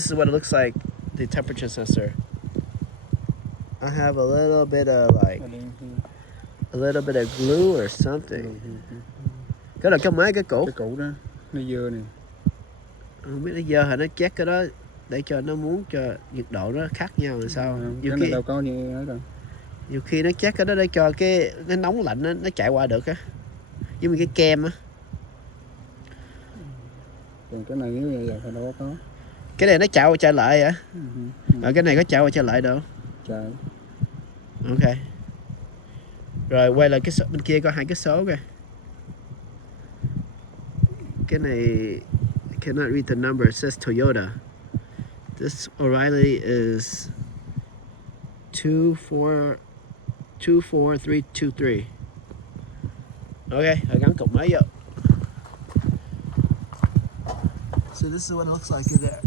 This is what it looks like, the temperature sensor. I have a little bit of like a little bit of glue or something. Cái là cái máy cái cũ. Cái cũ đó, nó dơ này. Không biết nó dơ hay nó check cái đó để cho nó muốn cho nhiệt độ nó khác nhau là sao. Cái này đâu có như ấy đâu. Nhiều khi nó check cái đó để cho cái nóng lạnh nó chạy qua được á. Giống như cái kem á. Còn cái này nếu vậy thì đâu có. Cái này nó chạy qua chạy lại hả? Cái này có chạy qua chạy lại đâu? Chạy. Ok. Rồi quay lại cái số, bên kia có hai cái số kìa. Cái này I cannot read the number. It says Toyota. This O'Reilly is 24323. Okay, I gắn cục máy vô. So this is what it looks like in there.